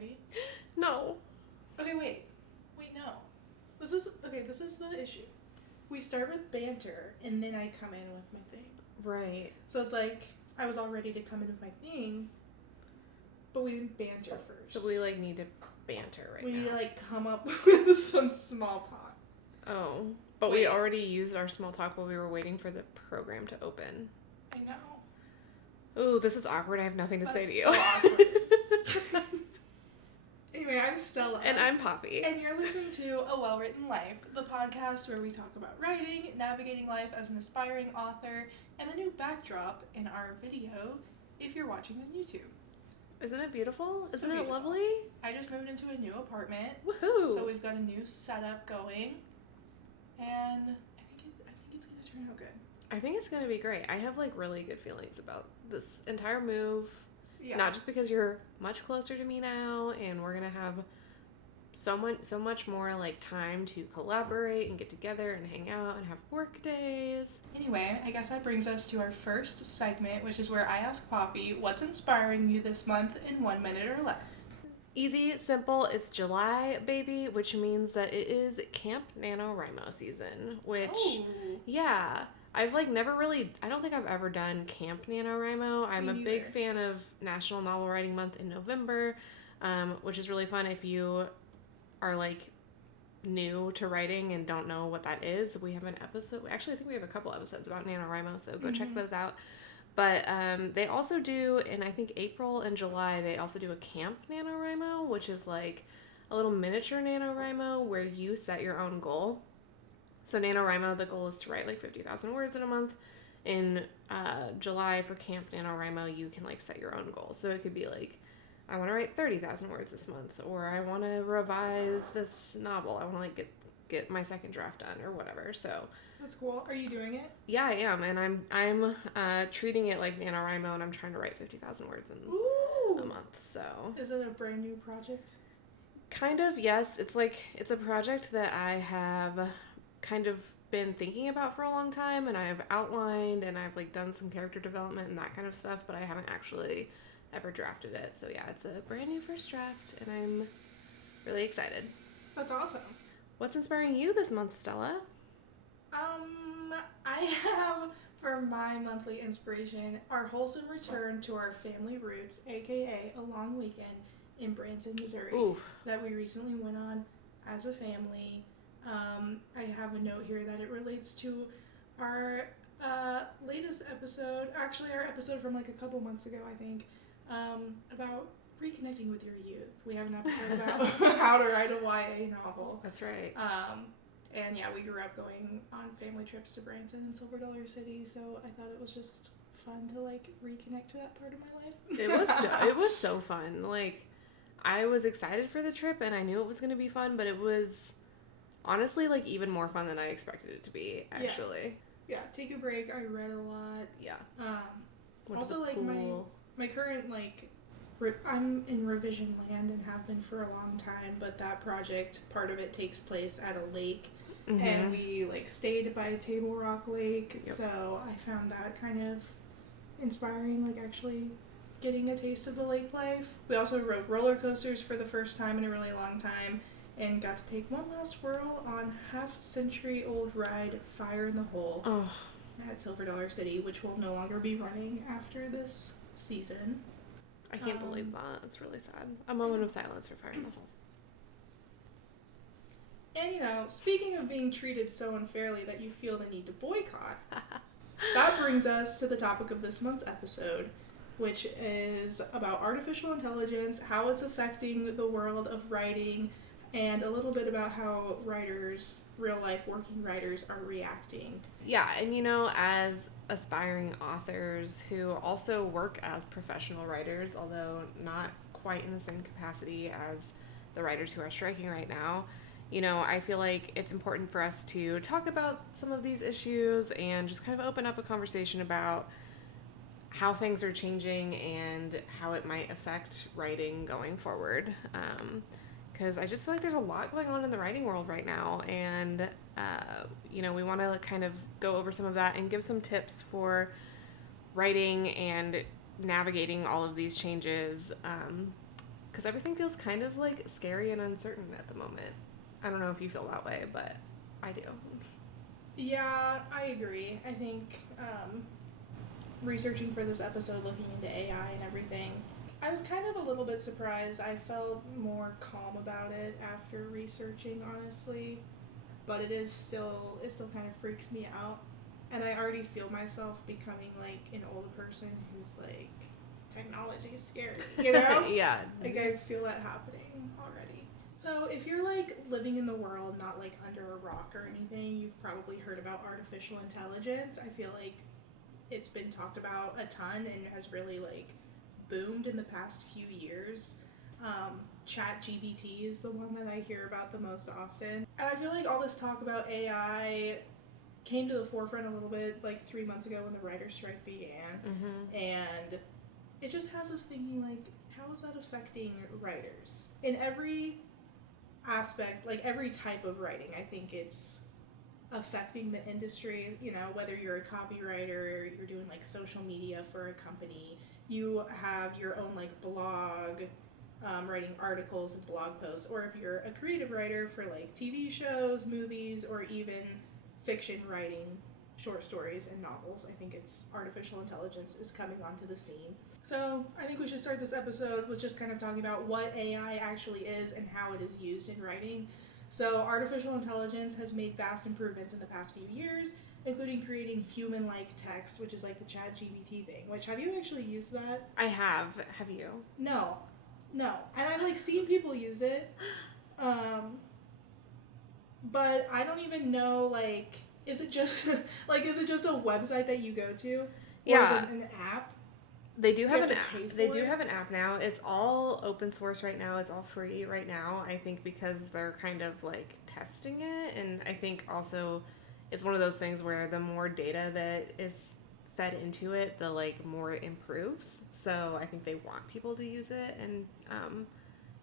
Ready? No. Okay, wait. Wait, no. This is the issue. We start with banter, and then I come in with my thing. Right. So it's like, I was all ready to come in with my thing, but we didn't banter first. So we, like, need to banter right now. We need to, like, come up with some small talk. Oh. But we already used our small talk while we were waiting for the program to open. I know. Ooh, this is awkward. I have nothing to say to you. So awkward. Anyway, I'm Stella. And I'm Poppy. And you're listening to A Well-Written Life, the podcast where we talk about writing, navigating life as an aspiring author, and the new backdrop in our video if you're watching on YouTube. Isn't it beautiful? So Isn't beautiful. it lovely? I just moved into a new apartment. Woohoo! So we've got a new setup going. And I think it's going to turn out good. I think it's going to be great. I have, like, really good feelings about this entire move. Yeah. Not just because you're much closer to me now, and we're going to have so much more, like, time to collaborate and get together and hang out and have work days. Anyway, I guess that brings us to our first segment, which is where I ask Poppy, what's inspiring you this month in 1 minute or less? Easy, simple, it's July, baby, which means that it is Camp NaNoWriMo season, which, yeah, I've, like, never really, I don't think I've ever done Camp NaNoWriMo. I'm a big fan of National Novel Writing Month in November, which is really fun if you are, like, new to writing and don't know what that is. We have an episode, actually, I think we have a couple episodes about NaNoWriMo, so go check those out. But they also do, in I think April and July, they also do a Camp NaNoWriMo, which is like a little miniature NaNoWriMo where you set your own goal. So NaNoWriMo, the goal is to write like 50,000 words in a month. In July for Camp NaNoWriMo, you can like set your own goal. So it could be like, I want to write 30,000 words this month, or I want to revise this novel. I want to like get my second draft done or whatever. So that's cool. Are you doing it? Yeah, I am, and I'm treating it like NaNoWriMo, and I'm trying to write 50,000 words in a month. So is it a brand new project? Kind of, yes. It's a project that I have kind of been thinking about for a long time, and I've outlined, and I've like done some character development and that kind of stuff, but I haven't actually ever drafted it. So yeah, it's a brand new first draft, and I'm really excited. That's awesome. What's inspiring you this month, Stella? I have, for my monthly inspiration, our wholesome return to our family roots, aka a long weekend in Branson, Missouri, that we recently went on as a family. I have a note here that it relates to our latest episode, actually our episode from like a couple months ago, I think, about reconnecting with your youth. We have an episode about how to write a YA novel. That's right. And yeah, we grew up going on family trips to Branson and Silver Dollar City, so I thought it was just fun to like reconnect to that part of my life. It was so fun. Like, I was excited for the trip and I knew it was going to be fun, but it was honestly like even more fun than I expected it to be, actually. Yeah, take a break. I read a lot. Yeah. Also like my current like I'm in revision land and have been for a long time, but that project, part of it takes place at a lake. Mm-hmm. And we like stayed by Table Rock Lake, so I found that kind of inspiring, like actually getting a taste of the lake life. We also rode roller coasters for the first time in a really long time and got to take one last whirl on half-century-old ride Fire in the Hole at Silver Dollar City, which will no longer be running after this season. I can't believe that. It's really sad. A moment of silence for Fire in the Hole. And, you know, speaking of being treated so unfairly that you feel the need to boycott, that brings us to the topic of this month's episode, which is about artificial intelligence, how it's affecting the world of writing, and a little bit about how writers, real-life working writers, are reacting. Yeah, and you know, as aspiring authors who also work as professional writers, although not quite in the same capacity as the writers who are striking right now, you know, I feel like it's important for us to talk about some of these issues and just kind of open up a conversation about how things are changing and how it might affect writing going forward. Because I just feel like there's a lot going on in the writing world right now, and you know, we want to kind of go over some of that and give some tips for writing and navigating all of these changes. because everything feels kind of like scary and uncertain at the moment. I don't know if you feel that way, but I do. Yeah, I agree. I think researching for this episode, looking into AI and everything, I was kind of a little bit surprised. I felt more calm about it after researching, honestly, but it still kind of freaks me out, and I already feel myself becoming like an old person who's like, technology's scary, you know? Yeah. Like, I feel that happening already. So if you're like living in the world, not like under a rock or anything, you've probably heard about artificial intelligence. I feel like it's been talked about a ton and has really like boomed in the past few years. ChatGPT is the one that I hear about the most often. And I feel like all this talk about AI came to the forefront a little bit like 3 months ago when the writer's strike began. And it just has us thinking, like, how is that affecting writers? In every aspect, like every type of writing, I think it's affecting the industry. You know, whether you're a copywriter, you're doing like social media for a company, you have your own like blog, writing articles and blog posts, or if you're a creative writer for like TV shows, movies, or even fiction writing, short stories and novels, I think it's artificial intelligence is coming onto the scene. So I think we should start this episode with just kind of talking about what AI actually is and how it is used in writing. So artificial intelligence has made vast improvements in the past few years, including creating human-like text, which is like the ChatGPT thing. Which, have you actually used that? I have. Have you? No. And I've like seen people use it, but I don't even know, like, is it just a website that you go to? Or Yeah. is it an app? They do have an app. They do have an app now. It's all open source right now. It's all free right now. I think because they're kind of like testing it, and I think also it's one of those things where the more data that is fed into it, the like more it improves. So I think they want people to use it, and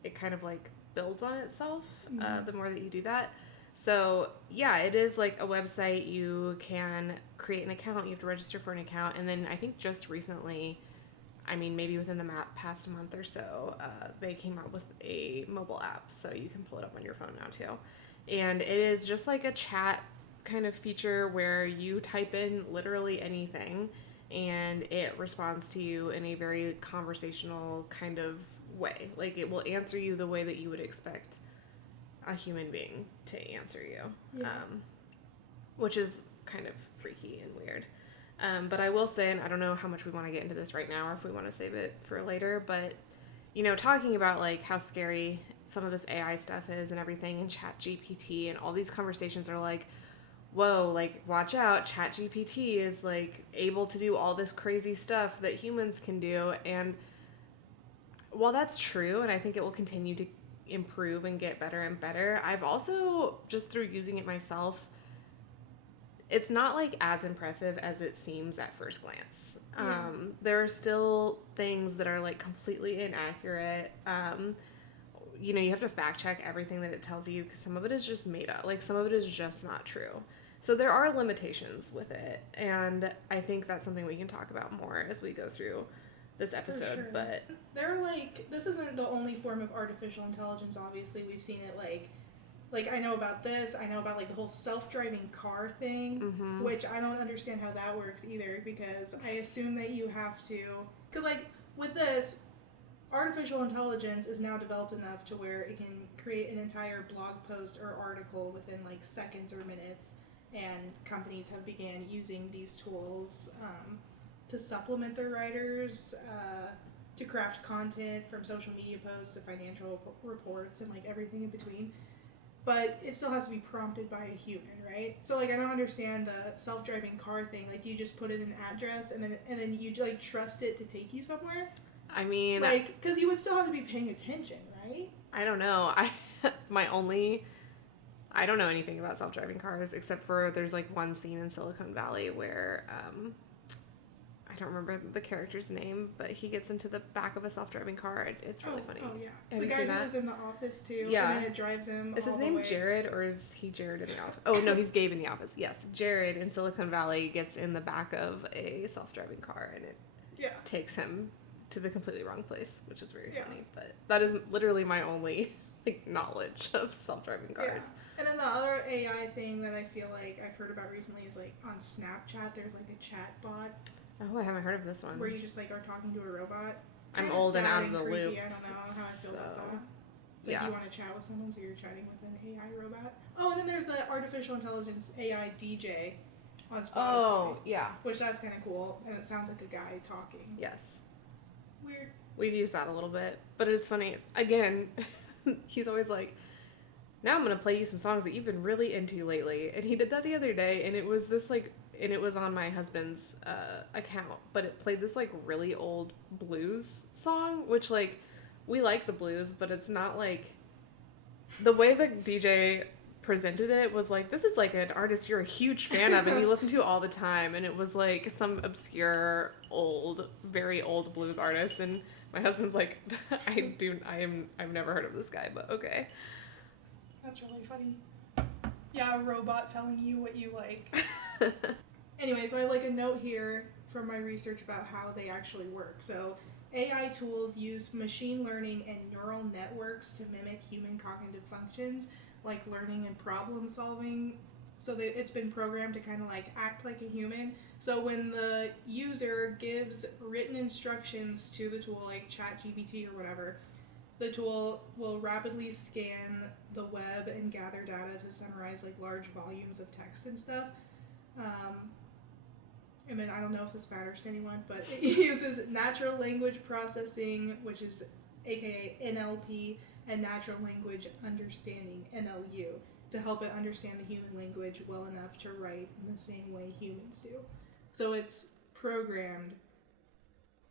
it kind of like builds on itself the more that you do that. So yeah, it is like a website. You can create an account. You have to register for an account, and then I think just recently, I mean, maybe within the past month or so, they came out with a mobile app, so you can pull it up on your phone now too. And it is just like a chat kind of feature where you type in literally anything, and it responds to you in a very conversational kind of way. Like, it will answer you the way that you would expect a human being to answer you, which is kind of freaky and weird. But I will say, and I don't know how much we want to get into this right now or if we want to save it for later, but, you know, talking about like how scary some of this AI stuff is and everything, and ChatGPT and all these conversations are like, whoa, like, watch out, ChatGPT is like able to do all this crazy stuff that humans can do. And while that's true, and I think it will continue to improve and get better and better, I've also, just through using it myself, it's not like as impressive as it seems at first glance. There are still things that are like completely inaccurate. You know, you have to fact check everything that it tells you because some of it is just made up. Like, some of it is just not true. So there are limitations with it, and I think that's something we can talk about more as we go through this episode. Sure. But they're like, this isn't the only form of artificial intelligence. Obviously, we've seen it like I know about this. I know about like the whole self-driving car thing, which I don't understand how that works either, because I assume that you have to, because like with this, artificial intelligence is now developed enough to where it can create an entire blog post or article within like seconds or minutes, and companies have began using these tools to supplement their writers, to craft content from social media posts to financial reports and like everything in between. But it still has to be prompted by a human, right? So like, I don't understand the self-driving car thing. Like, do you just put in an address and then you like trust it to take you somewhere? I mean, like, because you would still have to be paying attention, right? I don't know. I don't know anything about self-driving cars except for there's like one scene in Silicon Valley where I don't remember the character's name, but he gets into the back of a self-driving car. It's really funny. Oh yeah, Have the you guy seen who that? was in The Office too. Yeah, and then it drives him. Is his name Jared, or is he Jared in The Office? Oh no, he's Gabe in The Office. Yes, Jared in Silicon Valley gets in the back of a self-driving car, and it takes him to the completely wrong place, which is very funny. But that is literally my only like knowledge of self-driving cars. Yeah. And then the other AI thing that I feel like I've heard about recently is like on Snapchat, there's like a chat bot. Oh, I haven't heard of this one. Where you just like are talking to a robot. I'm old and out of the creepy. loop. I don't know how I feel about that. It's like you want to chat with someone, so you're chatting with an AI robot. Oh, and then there's the artificial intelligence AI DJ on Spotify. Oh, yeah. Which that's kind of cool, and it sounds like a guy talking. Yes. Weird. We've used that a little bit, but it's funny. Again, he's always like, now I'm going to play you some songs that you've been really into lately. And he did that the other day, and it was this like, and it was on my husband's account, but it played this like really old blues song, which like, we like the blues, but it's not like, the way the DJ presented it was like, this is like an artist you're a huge fan of and you listen to all the time, and it was like some obscure old, very old blues artist, and my husband's like, I've never heard of this guy, but okay. That's really funny. Yeah, a robot telling you what you like. Anyway, so I have like a note here from my research about how they actually work. So AI tools use machine learning and neural networks to mimic human cognitive functions like learning and problem solving. So that it's been programmed to kind of like act like a human. So when the user gives written instructions to the tool like ChatGPT or whatever, the tool will rapidly scan the web and gather data to summarize like large volumes of text and stuff. And then I don't know if this matters to anyone, but it uses natural language processing, which is aka NLP, and natural language understanding, NLU, to help it understand the human language well enough to write in the same way humans do. So it's programmed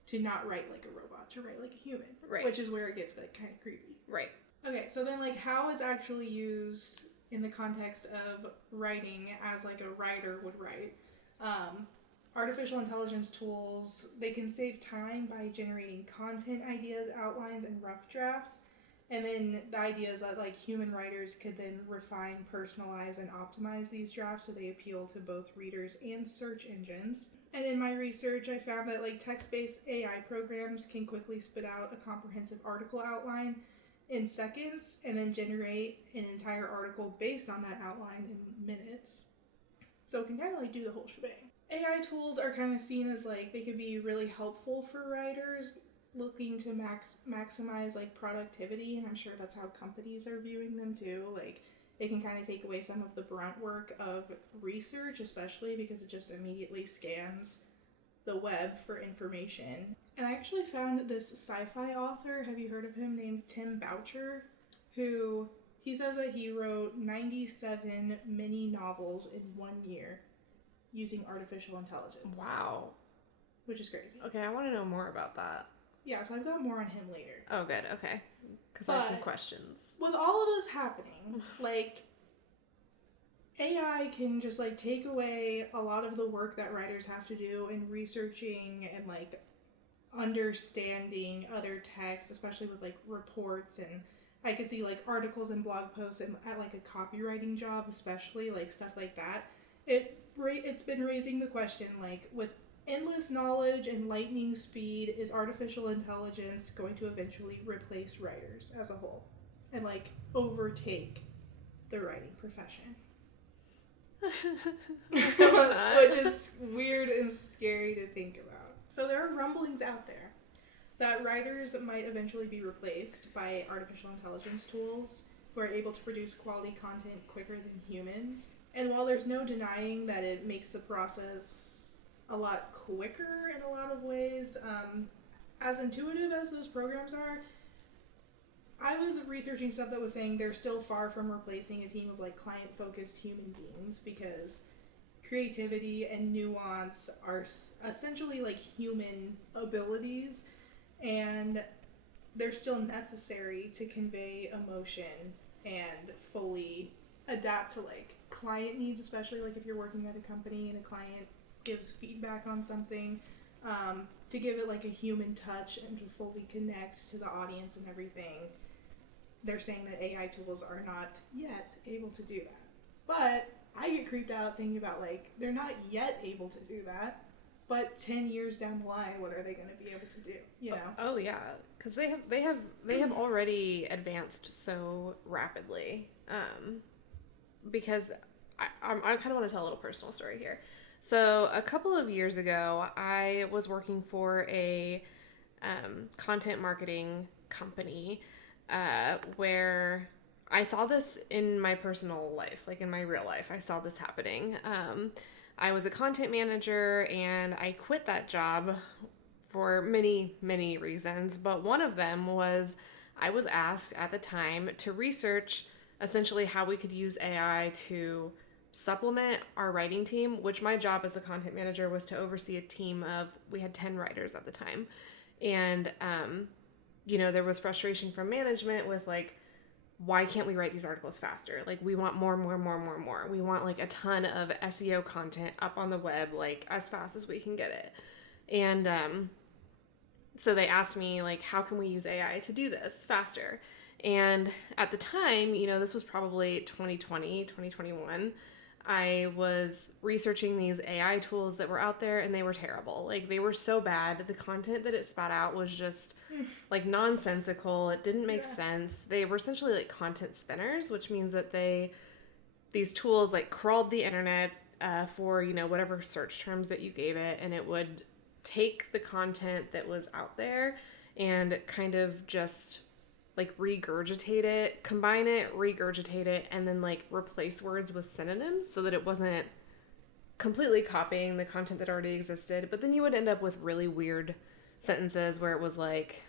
to not write like a robot, to write like a human, right? Which is where it gets like kind of creepy, right? Okay, so then like how it's actually used in the context of writing as like a writer would write. Artificial intelligence tools, they can save time by generating content ideas, outlines, and rough drafts. And then the idea is that like human writers could then refine, personalize, and optimize these drafts so they appeal to both readers and search engines. And in my research, I found that like text-based AI programs can quickly spit out a comprehensive article outline in seconds and then generate an entire article based on that outline in minutes. So it can kind of like do the whole shebang. AI tools are kind of seen as like they could be really helpful for writers looking to maximize like productivity, and I'm sure that's how companies are viewing them too. Like it can kind of take away some of the brunt work of research, especially because it just immediately scans the web for information. And I actually found this sci-fi author, have you heard of him, named Tim Boucher, who he says that he wrote 97 mini novels in 1 year using artificial intelligence. Wow. Which is crazy. Okay, I want to know more about that. Yeah, so I've got more on him later. Oh, good. Okay. Because I have some questions. With all of this happening, like, AI can just, like, take away a lot of the work that writers have to do in researching and, like, understanding other texts, especially with, like, reports, and I could see, like, articles and blog posts and at, like, a copywriting job, especially, like, stuff like that. It's been raising the question, like, with endless knowledge and lightning speed, is artificial intelligence going to eventually replace writers as a whole and like overtake the writing profession? Which is weird and scary to think about. So there are rumblings out there that writers might eventually be replaced by artificial intelligence tools who are able to produce quality content quicker than humans. And while there's no denying that it makes the process a lot quicker in a lot of ways, as intuitive as those programs are, I was researching stuff that was saying they're still far from replacing a team of like client-focused human beings, because creativity and nuance are essentially like human abilities, and they're still necessary to convey emotion and fully adapt to like client needs, especially like if you're working at a company and a client gives feedback on something, to give it like a human touch and to fully connect to the audience and everything. They're saying that AI tools are not yet able to do that. But I get creeped out thinking about like, they're not yet able to do that. but 10 years down the line, what are they going to be able to do? You know? Oh yeah, because they have already advanced so rapidly. Because I kind of want to tell a little personal story here. So a couple of years ago, I was working for a content marketing company where I saw this in my personal life, like in my real life. I saw this happening. I was a content manager and I quit that job for many, many reasons. But one of them was I was asked at the time to research essentially how we could use AI to supplement our writing team, which my job as a content manager was to oversee a team of, we had 10 writers at the time. And, there was frustration from management with like, why can't we write these articles faster? Like, we want more. We want like a ton of SEO content up on the web, like as fast as we can get it. And so they asked me, like, how can we use AI to do this faster? And at the time, this was probably 2020, 2021. I was researching these AI tools that were out there and they were terrible. Like, they were so bad. The content that it spat out was just like nonsensical. It didn't make sense. They were essentially like content spinners, which means that these tools like crawled the internet for, whatever search terms that you gave it, and it would take the content that was out there and kind of just like regurgitate it, combine it, regurgitate it, and then like replace words with synonyms so that it wasn't completely copying the content that already existed. But then you would end up with really weird sentences where it was like,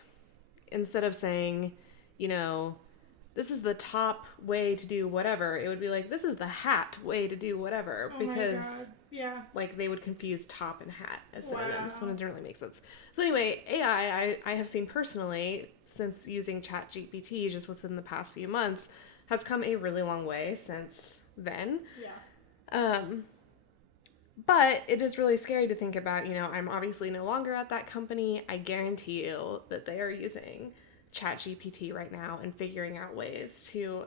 instead of saying, this is the top way to do whatever, it would be like, this is the hat way to do whatever. Oh because my God. Yeah. Like they would confuse top and hat as synonyms when it didn't really make sense. So anyway, AI, I have seen personally since using ChatGPT just within the past few months has come a really long way since then. Yeah. But it is really scary to think about, I'm obviously no longer at that company. I guarantee you that they are using ChatGPT right now and figuring out ways to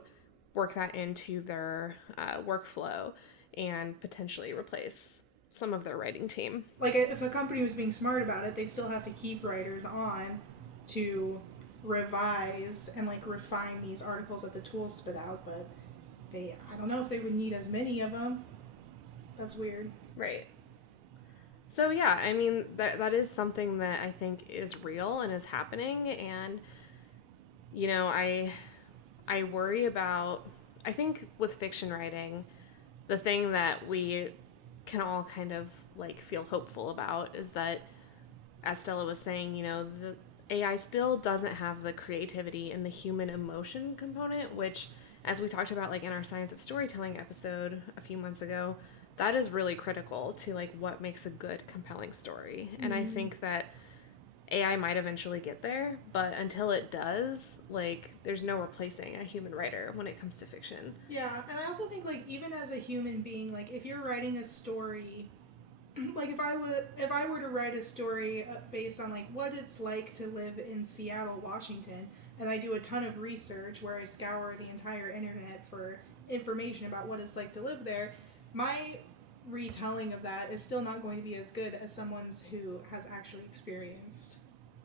work that into their workflow and potentially replace some of their writing team. Like, if a company was being smart about it, they'd still have to keep writers on to revise and like refine these articles that the tools spit out, but I don't know if they would need as many of them. That's weird. Right. So yeah, I mean, that is something that I think is real and is happening, and I worry about, I think with fiction writing, the thing that we can all kind of like feel hopeful about is that, as Stella was saying, the AI still doesn't have the creativity and the human emotion component, which, as we talked about like in our Science of Storytelling episode a few months ago, that is really critical to like what makes a good, compelling story. Mm-hmm. And I think that AI might eventually get there, but until it does, like, there's no replacing a human writer when it comes to fiction. Yeah, and I also think, like, even as a human being, like, if you're writing a story, like, if I were to write a story based on, like, what it's like to live in Seattle, Washington, and I do a ton of research where I scour the entire internet for information about what it's like to live there, my retelling of that is still not going to be as good as someone's who has actually experienced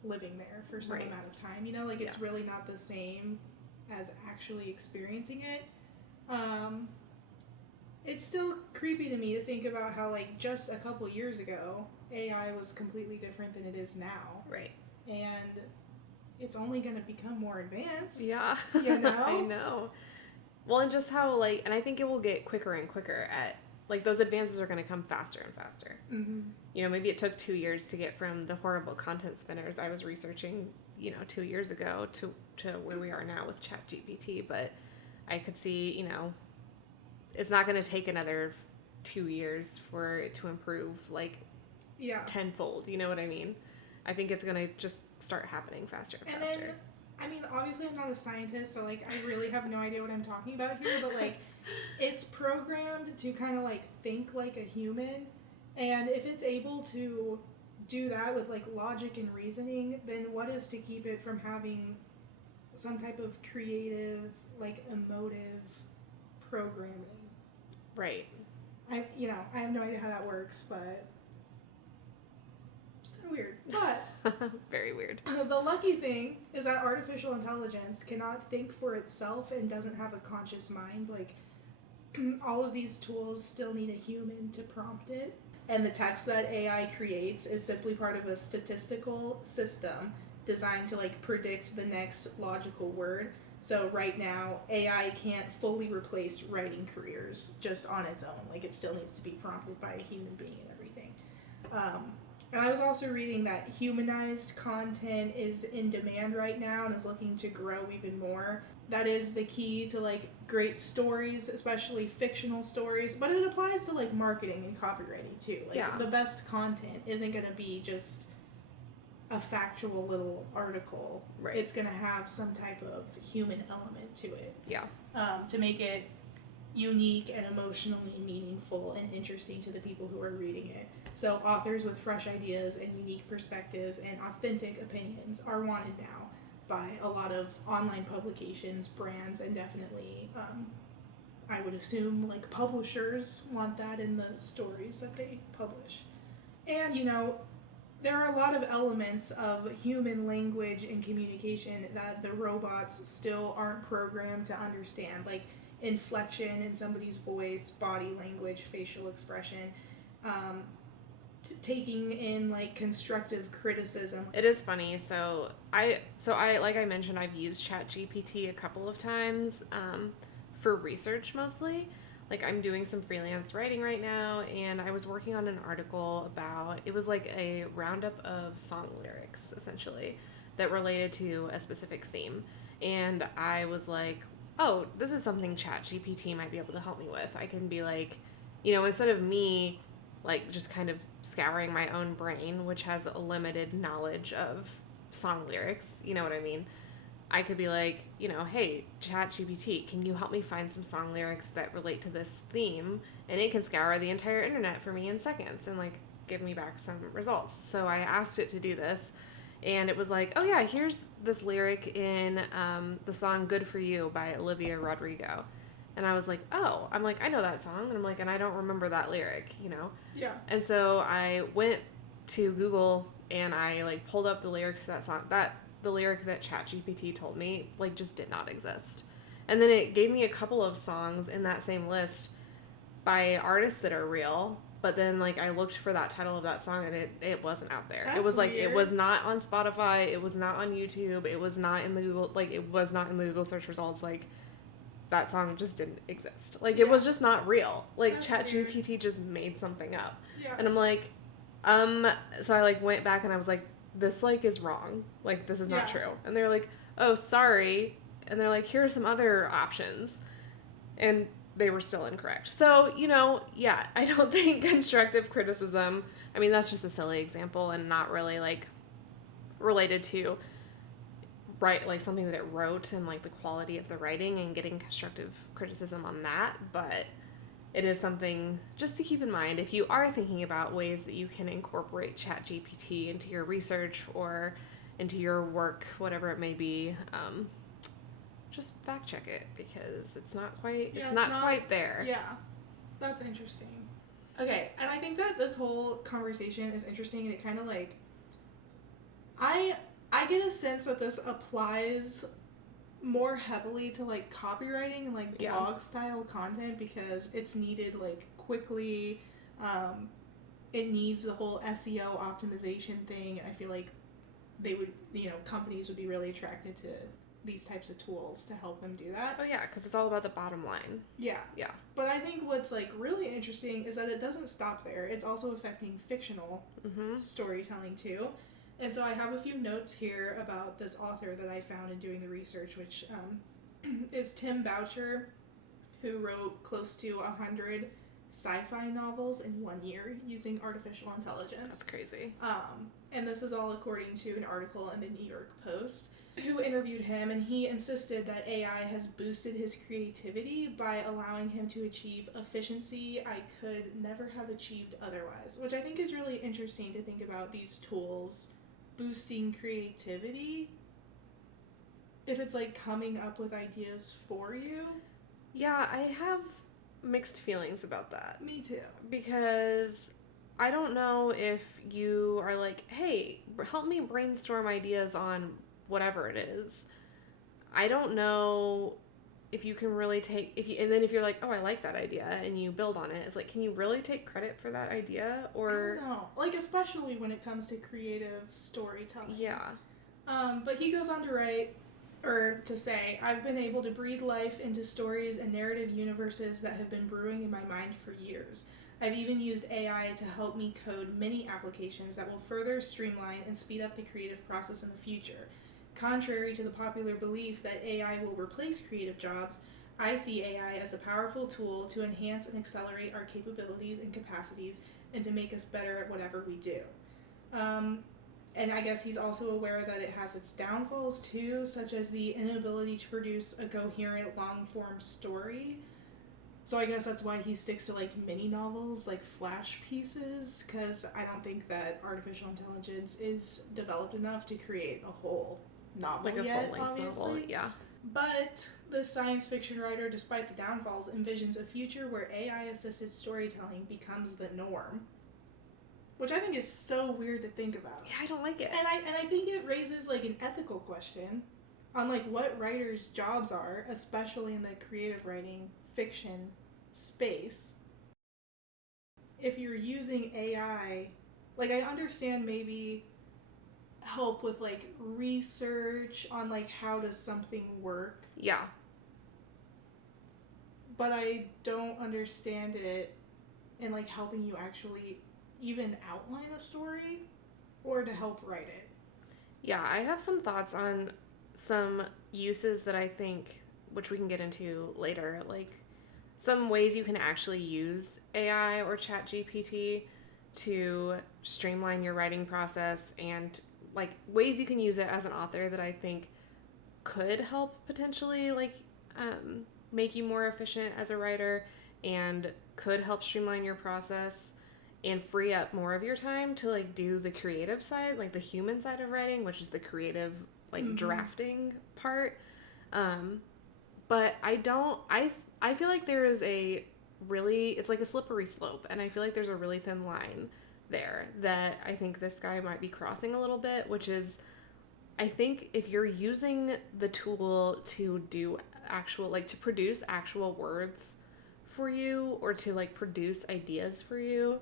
living there for some amount of time. Like, it's really not the same as actually experiencing it. It's still creepy to me to think about how, like, just a couple years ago, AI was completely different than it is now. Right. And it's only going to become more advanced. Yeah. I know. Well, and just how, like, and I think it will get quicker and quicker at, like, those advances are going to come faster and faster. Mm-hmm. Maybe it took 2 years to get from the horrible content spinners I was researching, 2 years ago to where we are now with ChatGPT. But I could see, it's not going to take another 2 years for it to improve, like, tenfold. You know what I mean? I think it's going to just start happening faster and faster. Then, I mean, obviously I'm not a scientist, so, like, I really have no idea what I'm talking about here, but, like, it's programmed to kind of, like, think like a human, and if it's able to do that with, like, logic and reasoning, then what is to keep it from having some type of creative, like, emotive programming? Right. I have no idea how that works, but kind of weird. But very weird. The lucky thing is that artificial intelligence cannot think for itself and doesn't have a conscious mind. Like, all of these tools still need a human to prompt it. And the text that AI creates is simply part of a statistical system designed to like predict the next logical word. So right now, AI can't fully replace writing careers just on its own. Like, it still needs to be prompted by a human being and everything. And I was also reading that humanized content is in demand right now and is looking to grow even more. That is the key to like great stories, especially fictional stories, but it applies to like marketing and copywriting too. Like, the best content isn't going to be just a factual little article. Right. It's going to have some type of human element to it. Yeah. To make it unique and emotionally meaningful and interesting to the people who are reading it. So authors with fresh ideas and unique perspectives and authentic opinions are wanted now by a lot of online publications, brands, and definitely, I would assume, like, publishers want that in the stories that they publish. And, you know, there are a lot of elements of human language and communication that the robots still aren't programmed to understand, like inflection in somebody's voice, body language, facial expression, taking in like constructive criticism. It is funny. So I like I mentioned, I've used ChatGPT a couple of times for research mostly. Like, I'm doing some freelance writing right now, and I was working on an article about, it was like a roundup of song lyrics, essentially, that related to a specific theme. And I was like, oh, this is something ChatGPT might be able to help me with. I can be like, you know, instead of me, like, just kind of scouring my own brain, which has a limited knowledge of song lyrics, you know what I mean? I could be like, you know, hey, ChatGPT, can you help me find some song lyrics that relate to this theme? And it can scour the entire internet for me in seconds and, like, give me back some results. So I asked it to do this, and it was like, oh, yeah, here's this lyric in the song Good For You by Olivia Rodrigo. And I was like, oh, I'm like, I know that song. And I'm like, and I don't remember that lyric, you know? Yeah. And so I went to Google, and I, like, pulled up the lyrics to that song. The lyric that ChatGPT told me, like, just did not exist. And then it gave me a couple of songs in that same list by artists that are real, but then, like, I looked for that title of that song, and it wasn't out there. That's it was, like, weird. It was not on Spotify, it was not on YouTube, it was not in the Google, like, it was not in the Google search results, like, that song just didn't exist. Like, it was just not real. Like, ChatGPT just made something up. Yeah. And I'm like, so I, like, went back, and I was like, this, like, is wrong. Like, this is not true. And they're like, oh, sorry. And they're like, here are some other options. And they were still incorrect. So, you know, yeah, I don't think constructive criticism, I mean, that's just a silly example and not really, like, related to, like, something that it wrote and, like, the quality of the writing and getting constructive criticism on that. But it is something just to keep in mind if you are thinking about ways that you can incorporate ChatGPT into your research or into your work, whatever it may be. Just fact check it, because it's not quite quite there. Yeah, that's interesting. Okay, and I think that this whole conversation is interesting, and it kind of like I get a sense that this applies more heavily to like copywriting and like blog style content, because it's needed like quickly. It needs the whole SEO optimization thing. I feel like they would, you know, companies would be really attracted to these types of tools to help them do that. Oh yeah, because it's all about the bottom line. Yeah. Yeah. But I think what's like really interesting is that it doesn't stop there. It's also affecting fictional storytelling too. And so I have a few notes here about this author that I found in doing the research, which is Tim Boucher, who wrote close to 100 sci-fi novels in 1 year using artificial intelligence. That's crazy. And this is all according to an article in the New York Post, who interviewed him, and he insisted that AI has boosted his creativity by allowing him to achieve efficiency I could never have achieved otherwise, which I think is really interesting to think about these tools boosting creativity if it's like coming up with ideas for you. Yeah, I have mixed feelings about that. Me too. Because I don't know if you are like, hey, help me brainstorm ideas on whatever it is. I don't know if you can really take and then if you're like, oh, I like that idea, and you build on it, it's like, can you really take credit for that idea? Or I don't know, like especially when it comes to creative storytelling. Yeah. But he goes on to write, or to say, I've been able to breathe life into stories and narrative universes that have been brewing in my mind for years. I've even used AI to help me code many applications that will further streamline and speed up the creative process in the future. Contrary to the popular belief that AI will replace creative jobs, I see AI as a powerful tool to enhance and accelerate our capabilities and capacities and to make us better at whatever we do. And I guess he's also aware that it has its downfalls too, such as the inability to produce a coherent long-form story. So I guess that's why he sticks to like mini novels, like flash pieces, because I don't think that artificial intelligence is developed enough to create a whole novel like a yet, full-length obviously. novel. Yeah. But the science fiction writer, despite the downfalls, envisions a future where AI-assisted storytelling becomes the norm. Which I think is so weird to think about. Yeah, I don't like it. And I think it raises like an ethical question on like what writers' jobs are, especially in the creative writing fiction space. If you're using AI, like I understand maybe help with like research on like how does something work. Yeah. But I don't understand it in like helping you actually even outline a story or to help write it. Yeah, I have some thoughts on some uses that I think, which we can get into later, like some ways you can actually use AI or ChatGPT to streamline your writing process, and like ways you can use it as an author that I think could help potentially like make you more efficient as a writer and could help streamline your process and free up more of your time to like do the creative side, like the human side of writing, which is the creative like drafting part. But I feel like there is it's like a slippery slope, and I feel like there's a really thin line there that I think this guy might be crossing a little bit, which is, I think if you're using the tool to do actual, like to produce actual words for you or to like produce ideas for you,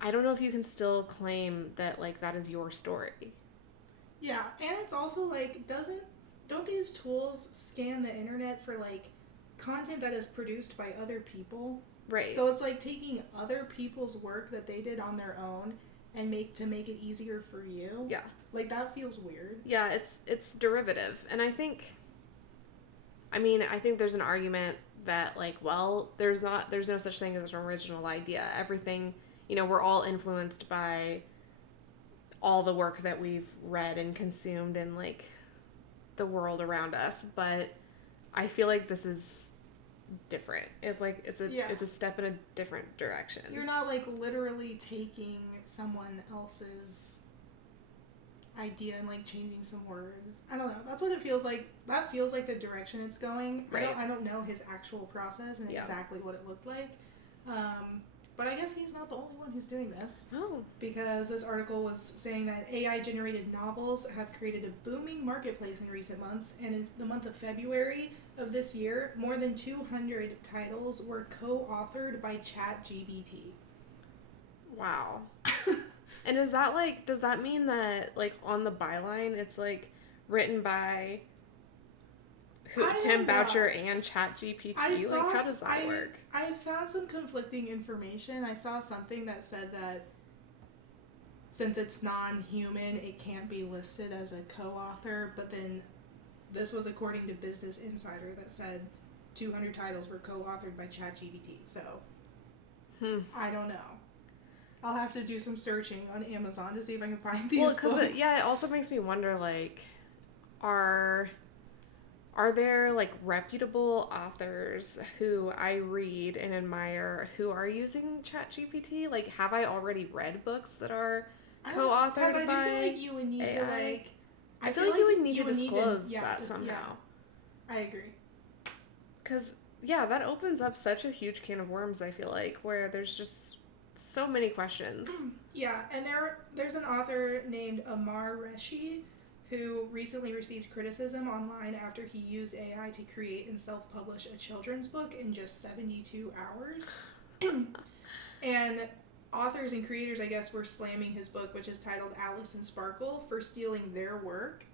I don't know if you can still claim that like that is your story. Yeah, and it's also like don't these tools scan the internet for like content that is produced by other people? Right. So it's like taking other people's work that they did on their own and make it easier for you. Yeah. Like that feels weird. Yeah, it's derivative. And I think there's an argument that like, well, there's no such thing as an original idea. Everything, we're all influenced by all the work that we've read and consumed in like the world around us, but I feel like this is different. It's a step in a different direction. You're not like literally taking someone else's idea and like changing some words. I don't know. That's what it feels like. That feels like the direction it's going. Right. I don't know his actual process and exactly what it looked like. But I guess he's not the only one who's doing this. Oh. Because this article was saying that AI-generated novels have created a booming marketplace in recent months, and in the month of February of this year, more than 200 titles were co-authored by ChatGPT. Wow. And is that like, does that mean that like on the byline it's like written by Tim Boucher and ChatGPT? Like, how does that work? I found some conflicting information. I saw something that said that since it's non-human, it can't be listed as a co-author, but then this was according to Business Insider that said 200 titles were co-authored by ChatGPT. So, I don't know. I'll have to do some searching on Amazon to see if I can find these books. Well, because it also makes me wonder, like, are there like reputable authors who I read and admire who are using ChatGPT? Like, have I already read books that are co-authored by AI? I feel like you would need to like. I feel like you would need to disclose that somehow. Yeah, I agree. Because that opens up such a huge can of worms. I feel like where there's just so many questions. Yeah, and there's an author named Amar Reshi who recently received criticism online after he used AI to create and self-publish a children's book in just 72 hours. And authors and creators, I guess, were slamming his book, which is titled Alice and Sparkle, for stealing their work,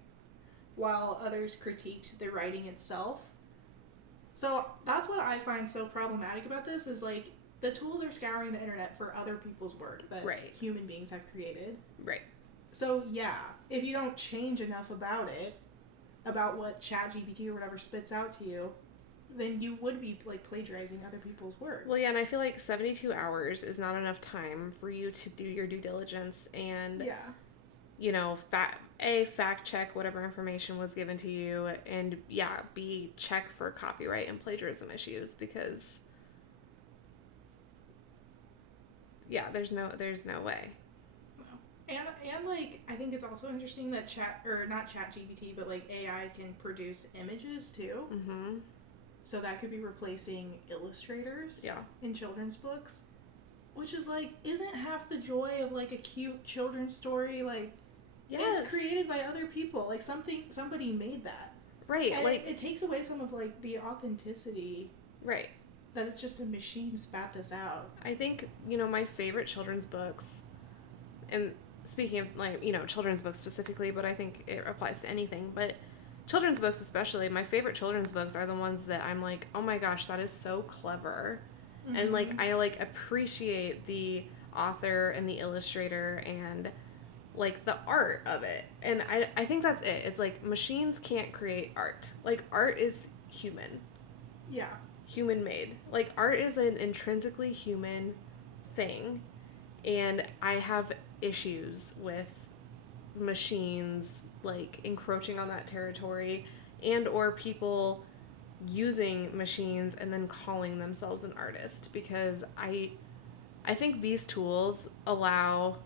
while others critiqued the writing itself. So that's what I find so problematic about this, is like, the tools are scouring the internet for other people's work that human beings have created. Right. So yeah, if you don't change enough about it, about what ChatGPT or whatever spits out to you, then you would be like plagiarizing other people's work. Well, yeah, and I feel like 72 hours is not enough time for you to do your due diligence and, you know, fact check whatever information was given to you, and B, check for copyright and plagiarism issues, because there's no way. And like, I think it's also interesting that not ChatGPT, but like AI can produce images too. Mm-hmm. So that could be replacing illustrators in children's books, which is like, isn't half the joy of like a cute children's story like it's created by other people, like somebody made that, right? And like it takes away some of like the authenticity, right? That it's just a machine spat this out. I think, you know, my favorite children's books, and speaking of, like, you know, children's books specifically, but I think it applies to anything, but children's books especially, my favorite children's books are the ones that I'm like, oh my gosh, that is so clever. Mm-hmm. And like, I like appreciate the author and the illustrator and like the art of it. And I think that's it. It's like, machines can't create art. Like, art is human. Yeah. Human made. Like, art is an intrinsically human thing. And I have issues with machines like encroaching on that territory, and or people using machines and then calling themselves an artist, because I think these tools allow,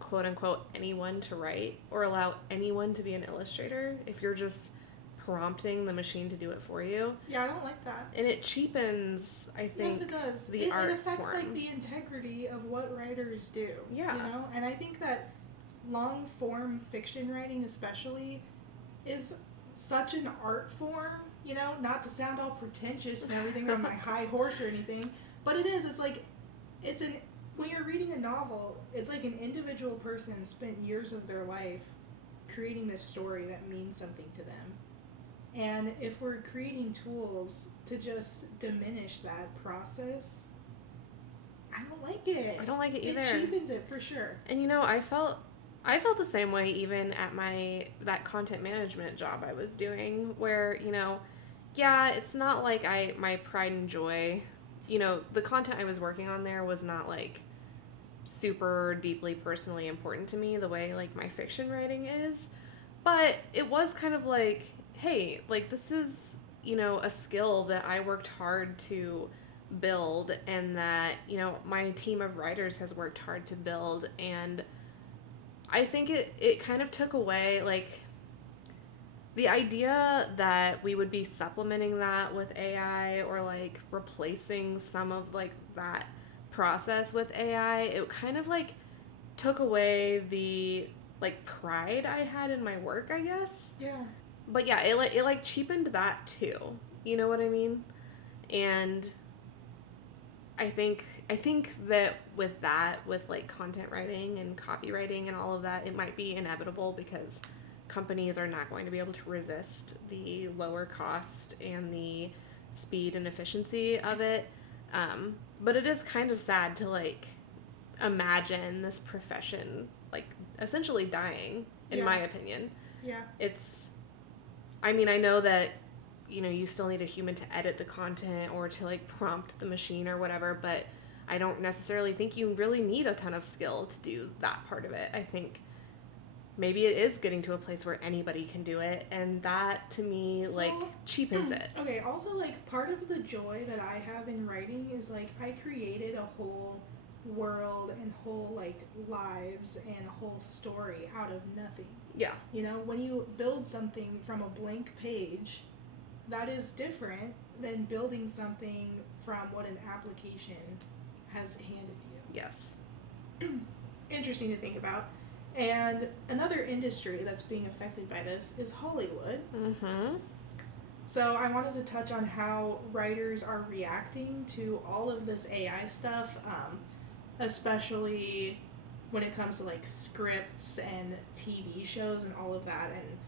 quote unquote, anyone to write, or allow anyone to be an illustrator if you're just prompting the machine to do it for you. Yeah, I don't like that. And it cheapens, I think, yes, it does. The art it affects form. Like the integrity of what writers do. Yeah. You know? And I think that long form fiction writing especially is such an art form, you know, not to sound all pretentious and everything on my high horse or anything, but it is. It's like, when you're reading a novel, it's like an individual person spent years of their life creating this story that means something to them. And if we're creating tools to just diminish that process, I don't like it. I don't like it either. It cheapens it for sure. And you know, I felt the same way even at that content management job I was doing, where, you know, it's not like my pride and joy, you know, the content I was working on there was not like super deeply personally important to me the way like my fiction writing is, but it was kind of like, hey, like, this is, you know, a skill that I worked hard to build, and that, you know, my team of writers has worked hard to build. And I think it kind of took away, like, the idea that we would be supplementing that with AI, or like replacing some of like that process with AI. It kind of like took away the like pride I had in my work, I guess. Yeah. But yeah, it like cheapened that too. You know what I mean? And I think that with like content writing and copywriting and all of that, it might be inevitable, because companies are not going to be able to resist the lower cost and the speed and efficiency of it. But it is kind of sad to like imagine this profession like essentially dying, in my opinion. Yeah. I mean, I know that, you know, you still need a human to edit the content or to like prompt the machine or whatever, but I don't necessarily think you really need a ton of skill to do that part of it. I think maybe it is getting to a place where anybody can do it, and that to me like cheapens it. Okay, also like part of the joy that I have in writing is like I created a whole world and whole like lives and a whole story out of nothing. Yeah. You know, when you build something from a blank page, that is different than building something from what an application has handed you. Yes. Interesting to think about. And another industry that's being affected by this is Hollywood. Mm-hmm. So I wanted to touch on how writers are reacting to all of this AI stuff, especially when it comes to like scripts and TV shows and all of that. And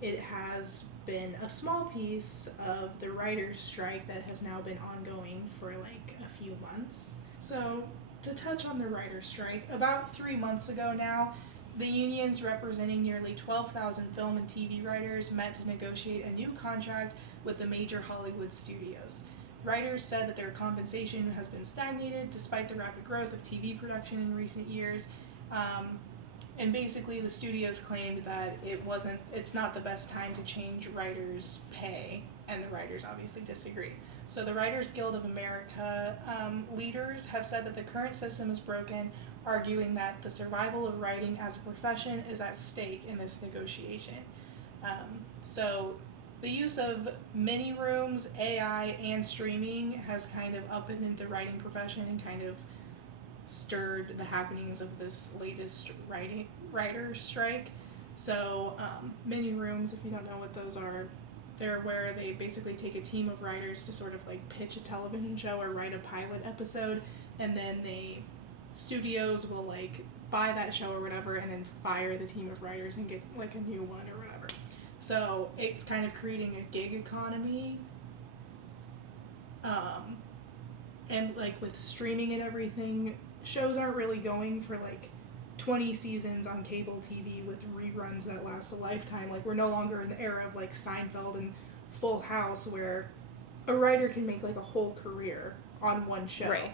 it has been a small piece of the writers' strike that has now been ongoing for like a few months. So to touch on the writers' strike, about 3 months ago now, the unions representing nearly 12,000 film and TV writers met to negotiate a new contract with the major Hollywood studios. Writers said that their compensation has been stagnated despite the rapid growth of TV production in recent years. And basically the studios claimed that it's not the best time to change writers' pay, and the writers obviously disagree. So the Writers Guild of America leaders have said that the current system is broken, arguing that the survival of writing as a profession is at stake in this negotiation. So the use of mini rooms, AI, and streaming has kind of upended the writing profession and kind of stirred the happenings of this latest writer's strike. So mini rooms, if you don't know what those are, they're where they basically take a team of writers to sort of like pitch a television show or write a pilot episode, and then studios will like buy that show or whatever and then fire the team of writers and get like a new one or whatever. So it's kind of creating a gig economy. And like with streaming and everything, shows aren't really going for like 20 seasons on cable TV with reruns that last a lifetime. Like we're no longer in the era of like Seinfeld and Full House where a writer can make like a whole career on one show. Right.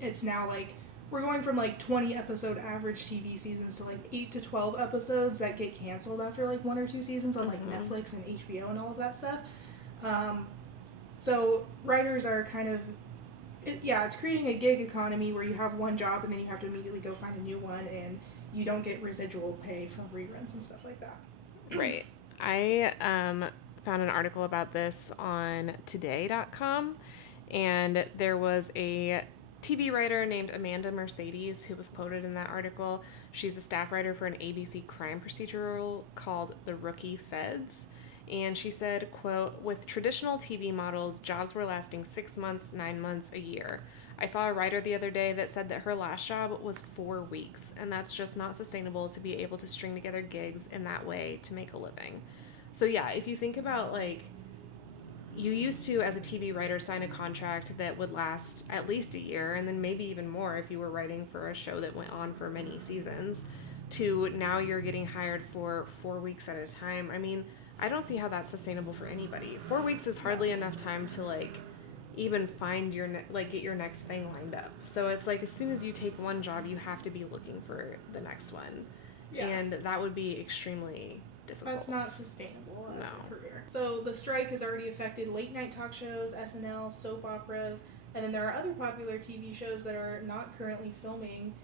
It's now like we're going from like 20 episode average TV seasons to like 8 to 12 episodes that get canceled after like 1 or 2 seasons on like Netflix and HBO and all of that stuff. So writers are kind of, it's creating a gig economy where you have one job and then you have to immediately go find a new one, and you don't get residual pay from reruns and stuff like that. Right. I found an article about this on today.com, and there was a TV writer named Amanda Mercedes who was quoted in that article. She's a staff writer for an ABC crime procedural called The Rookie Feds. And she said, quote, "With traditional TV models, jobs were lasting 6 months, 9 months, a year. I saw a writer the other day that said that her last job was 4 weeks, and that's just not sustainable to be able to string together gigs in that way to make a living." So yeah, if you think about like, you used to, as a TV writer, sign a contract that would last at least a year, and then maybe even more if you were writing for a show that went on for many seasons, to now you're getting hired for 4 weeks at a time. I mean, I don't see how that's sustainable for anybody. 4 weeks is hardly enough time to like even find your get your next thing lined up. So it's like as soon as you take one job, you have to be looking for the next one. Yeah. And that would be extremely difficult. That's not sustainable as a career. So the strike has already affected late night talk shows, SNL, soap operas, and then there are other popular TV shows that are not currently filming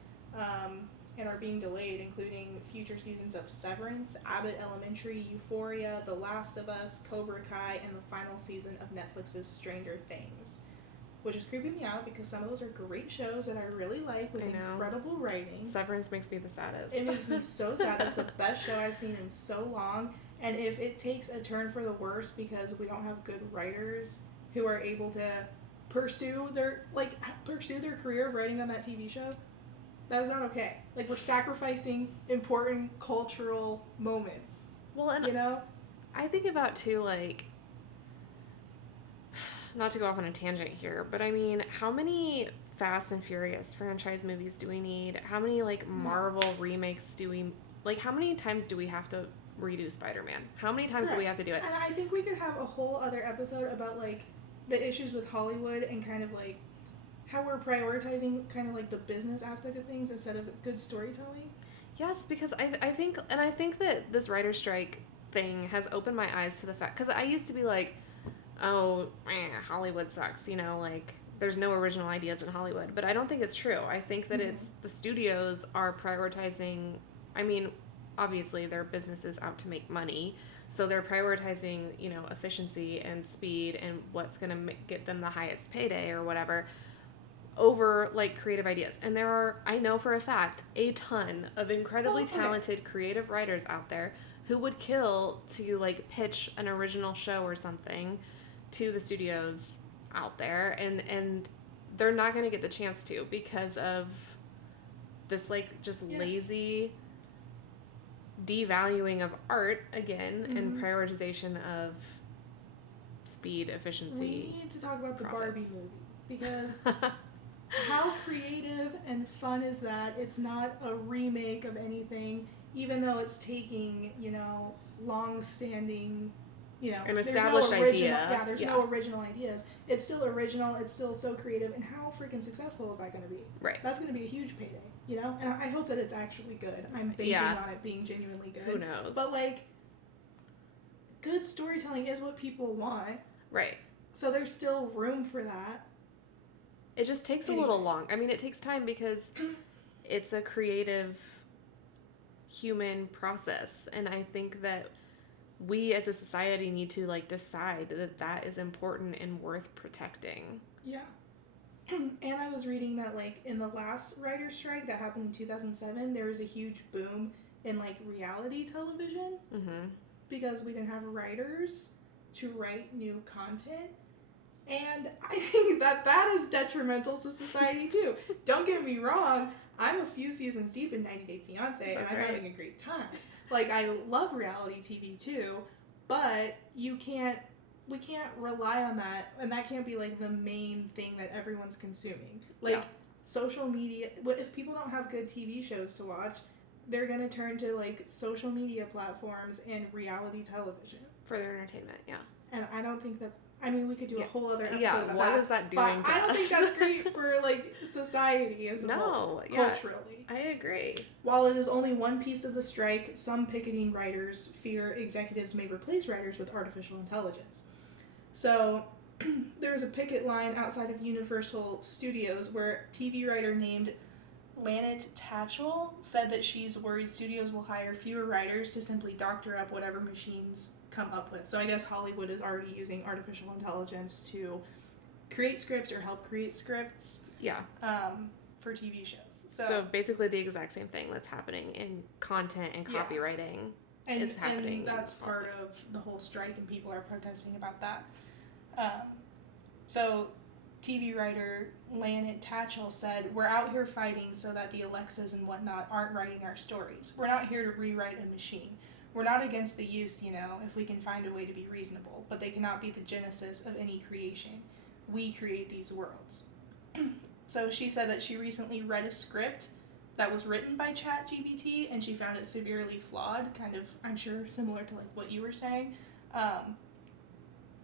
and are being delayed, including future seasons of Severance, Abbott Elementary, Euphoria, The Last of Us, Cobra Kai, and the final season of Netflix's Stranger Things, which is creeping me out because some of those are great shows that I really like with incredible writing. Severance makes me the saddest. It makes me so sad. It's the best show I've seen in so long, and if it takes a turn for the worse because we don't have good writers who are able to pursue their career of writing on that TV show, that is not okay. Like, we're sacrificing important cultural moments. Well, and I think about too, like, not to go off on a tangent here, but I mean, how many Fast and Furious franchise movies do we need? How many like Marvel remakes do we like? How many times do we have to redo Spider-Man? How many times do we have to do it? And I think we could have a whole other episode about like the issues with Hollywood and kind of like how we're prioritizing kind of like the business aspect of things instead of good storytelling. Yes, because I think that this writer's strike thing has opened my eyes to the fact, because I used to be like, oh, Hollywood sucks, like there's no original ideas in Hollywood, but I don't think it's true. I think that it's the studios are prioritizing, I mean, obviously their business is out to make money, so they're prioritizing, efficiency and speed and what's going to get them the highest payday or whatever. over like creative ideas. And there are, I know for a fact, a ton of incredibly talented creative writers out there who would kill to like pitch an original show or something to the studios out there, and they're not going to get the chance to because of this like just lazy devaluing of art again, and prioritization of speed, efficiency. We need to talk about the Barbie movie, because how creative and fun is that? It's not a remake of anything, even though it's taking, long-standing, an established idea. Yeah, there's no original ideas. It's still original. It's still so creative. And how freaking successful is that going to be? Right. That's going to be a huge payday, And I hope that it's actually good. I'm banking on it being genuinely good. Who knows? But, good storytelling is what people want. Right. So there's still room for that. It just takes a little long. I mean, it takes time because it's a creative human process. And I think that we as a society need to decide that is important and worth protecting. Yeah. And I was reading that in the last writer's strike that happened in 2007, there was a huge boom in reality television because we didn't have writers to write new content. And I think that is detrimental to society too. Don't get me wrong, I'm a few seasons deep in 90 Day Fiancé and I'm having a great time. I love reality TV too, but we can't rely on that, and that can't be the main thing that everyone's consuming. Social media, if people don't have good TV shows to watch, they're going to turn to social media platforms and reality television for their entertainment. Yeah. And I don't think that, we could do a whole other episode about what is that doing to I don't think that's great for society as a whole, culturally. I agree. While it is only one piece of the strike, some picketing writers fear executives may replace writers with artificial intelligence. So there's a picket line outside of Universal Studios where TV writer named Lanit Tatchell said that she's worried studios will hire fewer writers to simply doctor up whatever machines come up with. So I guess Hollywood is already using artificial intelligence to create scripts or help create scripts. Yeah. For TV shows. So basically the exact same thing that's happening in content and copywriting is happening. And that's part of the whole strike, and people are protesting about that. So TV writer Lanit Tatchell said, "We're out here fighting so that the Alexas and whatnot aren't writing our stories. We're not here to rewrite a machine. We're not against the use, if we can find a way to be reasonable, but they cannot be the genesis of any creation. We create these worlds." So she said that she recently read a script that was written by ChatGPT, and she found it severely flawed, kind of, I'm sure, similar to what you were saying.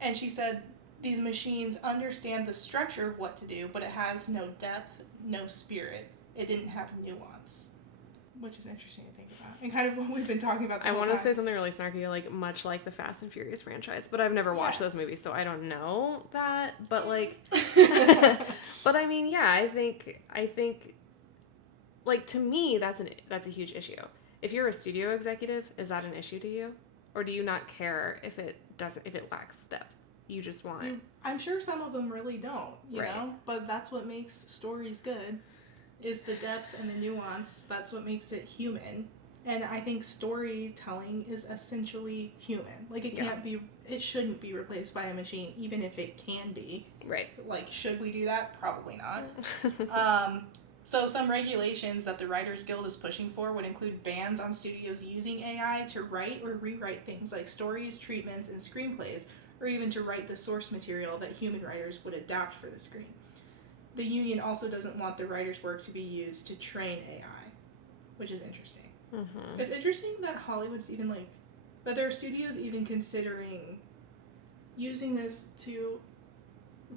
And she said these machines understand the structure of what to do, but it has no depth, no spirit. It didn't have nuance, which is interesting to think about, and kind of what we've been talking about the whole time. I want to say something really snarky, much like the Fast and Furious franchise, but I've never watched those movies, so I don't know that, but but I mean, yeah, I think to me that's a huge issue. If you're a studio executive, is that an issue to you? Or do you not care if it lacks depth? You just want. I'm sure some of them really don't, you know? But that's what makes stories good, is the depth and the nuance. That's what makes it human. And I think storytelling is essentially human. It shouldn't be replaced by a machine, even if it can be. Right. Should we do that? Probably not. So some regulations that the Writers Guild is pushing for would include bans on studios using AI to write or rewrite things like stories, treatments, and screenplays, or even to write the source material that human writers would adapt for the screen. The union also doesn't want the writer's work to be used to train AI, which is interesting. Mm-hmm. It's interesting that Hollywood's even that there are studios even considering using this to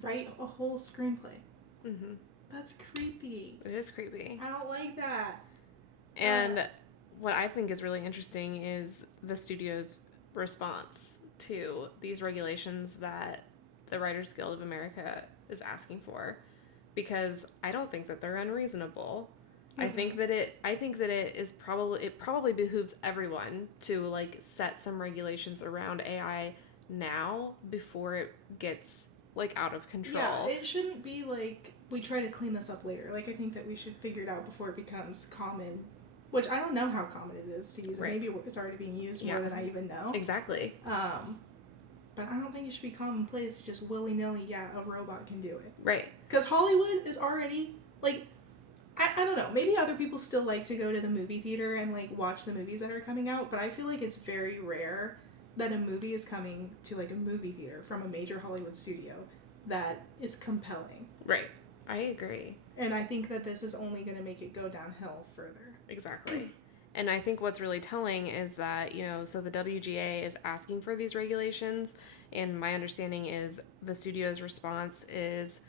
write a whole screenplay. Mm-hmm. That's creepy. It is creepy. I don't like that. And what I think is really interesting is the studio's response to these regulations that the Writers Guild of America is asking for, because I don't think that they're unreasonable. Mm-hmm. I think that it probably behooves everyone to set some regulations around AI now before it gets like out of control. Yeah, it shouldn't be like we try to clean this up later. Like I think that we should figure it out before it becomes common, which I don't know how common it is to use. Right. Maybe it's already being used more than I even know. Exactly. But I don't think it should be commonplace to just willy-nilly, a robot can do it. Right. Because Hollywood is already, like, I don't know, maybe other people still like to go to the movie theater and, like, watch the movies that are coming out, but I feel like it's very rare that a movie is coming to, like, a movie theater from a major Hollywood studio that is compelling. Right. I agree. And I think that this is only going to make it go downhill further. Exactly. And I think what's really telling is that, so the WGA is asking for these regulations, and my understanding is the studio's response is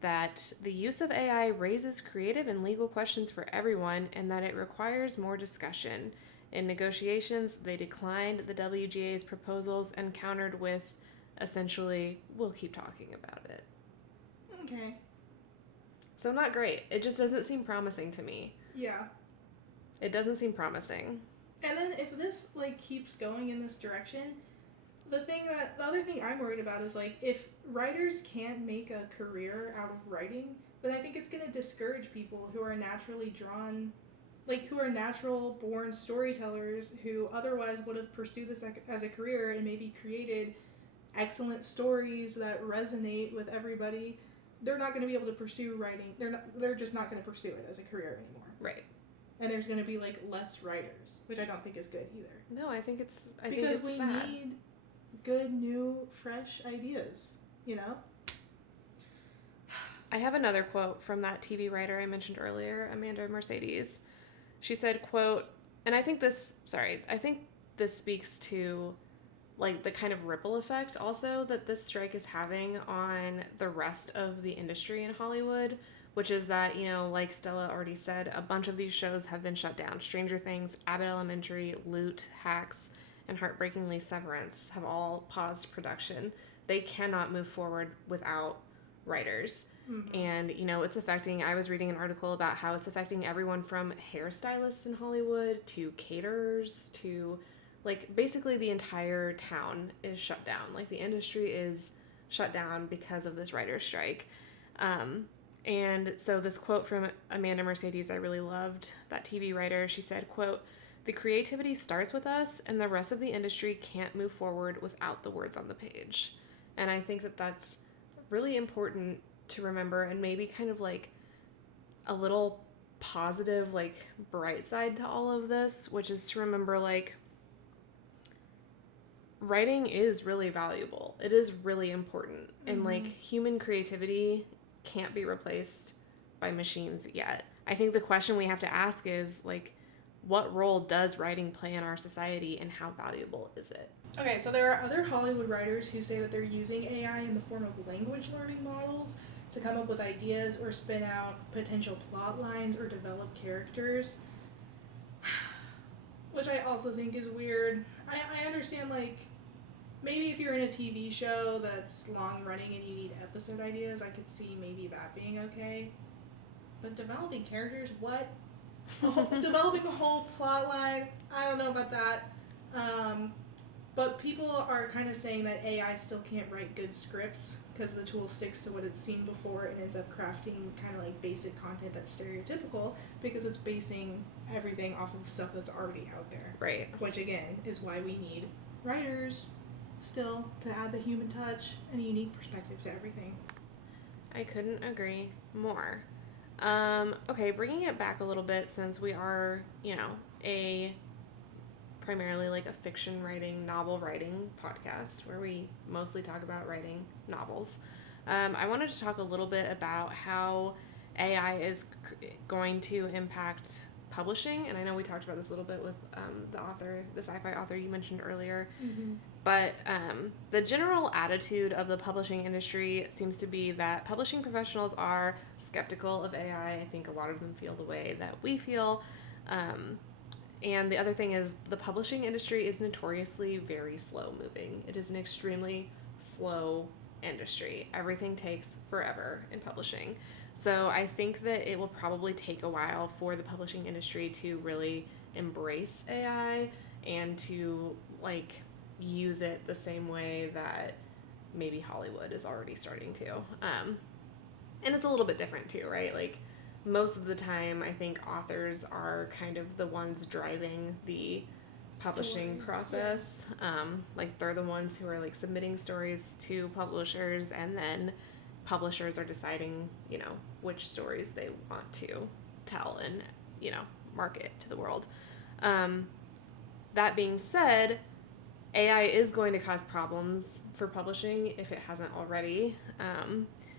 that the use of AI raises creative and legal questions for everyone and that it requires more discussion. In negotiations, they declined the WGA's proposals and countered with, essentially, we'll keep talking about it. Okay. So not great. It just doesn't seem promising to me. Yeah. It doesn't seem promising. And then if this, keeps going in this direction, the other thing I'm worried about is, if writers can't make a career out of writing, then I think it's going to discourage people who are naturally drawn, who are natural-born storytellers who otherwise would have pursued this as a career and maybe created excellent stories that resonate with everybody. They're not going to be able to pursue writing. They're just not going to pursue it as a career anymore. Right. And there's going to be, less writers, which I don't think is good either. No, I think it's sad. Because we need good, new, fresh ideas, I have another quote from that TV writer I mentioned earlier, Amanda Mercedes. She said, quote, and I think this speaks to, the kind of ripple effect also that this strike is having on the rest of the industry in Hollywood, which is that, like Stella already said, a bunch of these shows have been shut down. Stranger Things, Abbott Elementary, Loot, Hacks, and heartbreakingly Severance have all paused production. They cannot move forward without writers. Mm-hmm. And, it's affecting, I was reading an article about how it's affecting everyone from hairstylists in Hollywood to caterers to, basically the entire town is shut down. The industry is shut down because of this writer's strike. And so this quote from Amanda Mercedes, I really loved, that TV writer. She said, quote, "The creativity starts with us and the rest of the industry can't move forward without the words on the page." And I think that that's really important to remember, and maybe kind of a little positive, bright side to all of this, which is to remember, writing is really valuable. It is really important. Mm-hmm. And human creativity can't be replaced by machines yet. I think the question we have to ask is what role does writing play in our society and how valuable is it? Okay, so there are other Hollywood writers who say that they're using AI in the form of language learning models to come up with ideas or spin out potential plot lines or develop characters, which I also think is weird. I understand maybe if you're in a TV show that's long running and you need episode ideas, I could see maybe that being okay. But developing characters, what? Developing a whole plot line, I don't know about that. But people are kind of saying that AI still can't write good scripts because the tool sticks to what it's seen before and ends up crafting kind of basic content that's stereotypical because it's basing everything off of stuff that's already out there. Right. Which, again, is why we need writers still to add the human touch and a unique perspective to everything. I couldn't agree more. Okay, bringing it back a little bit, since we are, a primarily a fiction writing, novel writing podcast where we mostly talk about writing novels. I wanted to talk a little bit about how AI is going to impact publishing, and I know we talked about this a little bit with the sci-fi author you mentioned earlier. Mm-hmm. But the general attitude of the publishing industry seems to be that publishing professionals are skeptical of AI. I think a lot of them feel the way that we feel. And the other thing is the publishing industry is notoriously very slow moving. It is an extremely slow industry. Everything takes forever in publishing. So I think that it will probably take a while for the publishing industry to really embrace AI and to use it the same way that maybe Hollywood is already starting to. And it's a little bit different too, right? Like most of the time, I think authors are kind of the ones driving the publishing process. Like they're the ones who are like submitting stories to publishers, and then publishers are deciding, you know, which stories they want to tell and, you know, market to the world. That being said, AI is going to cause problems for publishing if it hasn't already.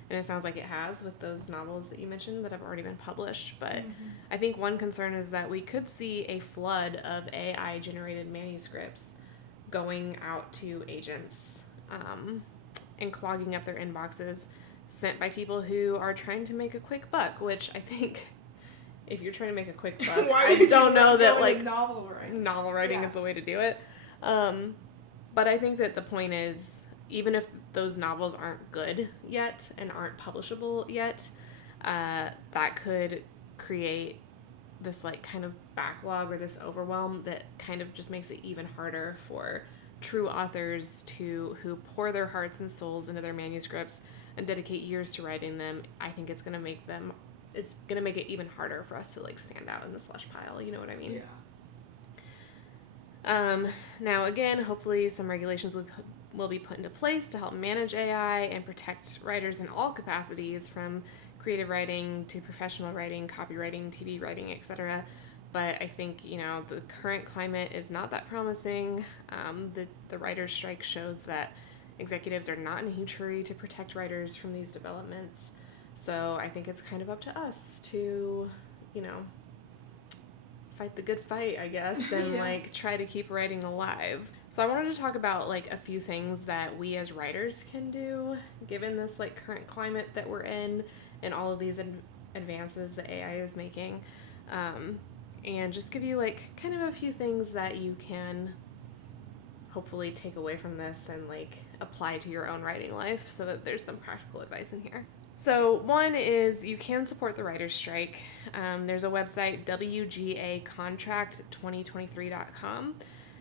And it sounds like it has with those novels that you mentioned that have already been published. But I think one concern is that we could see a flood of AI-generated manuscripts going out to agents and clogging up their inboxes, sent by people who are trying to make a quick buck, which I think if you're trying to make a quick buck, I don't know that like novel writing is the way to do it. But I think that the point is, even if those novels aren't good yet and aren't publishable yet, that could create this like kind of backlog or this overwhelm that kind of just makes it even harder for true authors who pour their hearts and souls into their manuscripts and dedicate years to writing them. I think it's going to make it even harder for us to like stand out in the slush pile. You know what I mean? Yeah. Now again, hopefully some regulations will be put into place to help manage AI and protect writers in all capacities, from creative writing to professional writing, copywriting, TV writing, etc. But I think, you know, the current climate is not that promising. The writer's strike shows that executives are not in a huge hurry to protect writers from these developments. So I think it's kind of up to us to, you know, fight the good fight, I guess, and like try to keep writing alive. So I wanted to talk about like a few things that we as writers can do given this like current climate that we're in and all of these advances that AI is making, and just give you like kind of a few things that you can hopefully take away from this and like apply to your own writing life, so that there's some practical advice in here. So one is you can support the writer's strike. There's a website, wgacontract2023.com,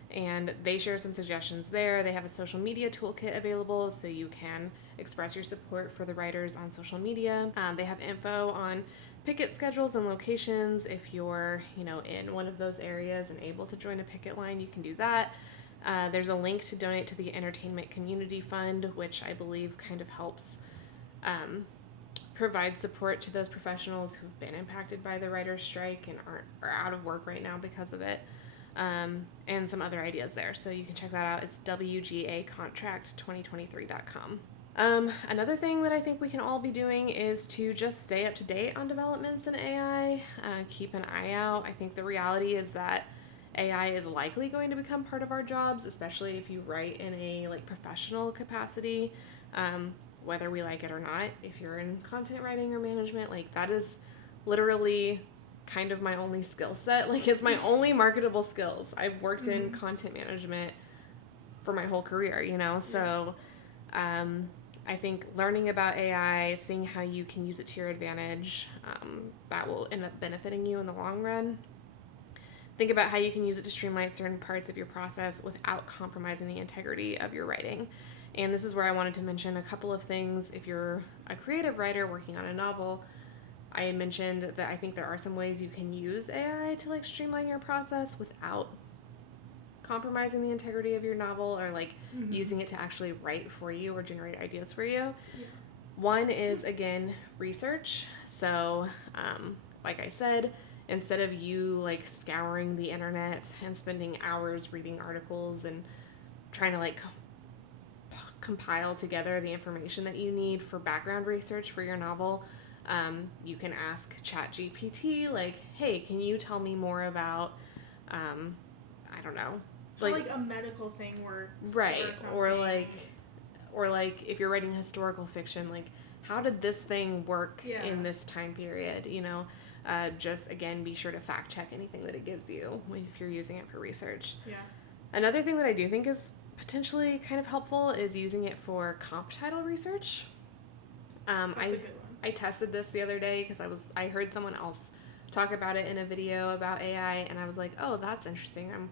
and they share some suggestions there. They have a social media toolkit available, so you can express your support for the writers on social media. They have info on picket schedules and locations. If you're, you know, in one of those areas and able to join a picket line, you can do that. There's a link to donate to the Entertainment Community Fund, which I believe kind of helps provide support to those professionals who've been impacted by the writer's strike and are out of work right now because of it, and some other ideas there. So you can check that out. It's wgacontract2023.com. Another thing that I think we can all be doing is to just stay up to date on developments in AI, keep an eye out. I think the reality is that AI is likely going to become part of our jobs, especially if you write in a like professional capacity, whether we like it or not. If you're in content writing or management, like that is literally kind of my only skill set. Like it's my only marketable skills. I've worked in content management for my whole career, you know? So I think learning about AI, seeing how you can use it to your advantage, that will end up benefiting you in the long run. Think about how you can use it to streamline certain parts of your process without compromising the integrity of your writing. And this is where I wanted to mention a couple of things. If you're a creative writer working on a novel, I mentioned that I think there are some ways you can use AI to like streamline your process without compromising the integrity of your novel, or like using it to actually write for you or generate ideas for you. Yeah. One is, again, research. So, like I said, instead of you like scouring the internet and spending hours reading articles and trying to like compile together the information that you need for background research for your novel, you can ask ChatGPT, like, hey, can you tell me more about, I don't know, like a medical thing works, right? Or like if you're writing historical fiction, like how did this thing work in this time period? You know, just again, be sure to fact check anything that it gives you if you're using it for research. Yeah. Another thing that I do think is potentially kind of helpful is using it for comp title research. That's a good one. I tested this the other day because I heard someone else talk about it in a video about AI, and I was like, oh, that's interesting. I'm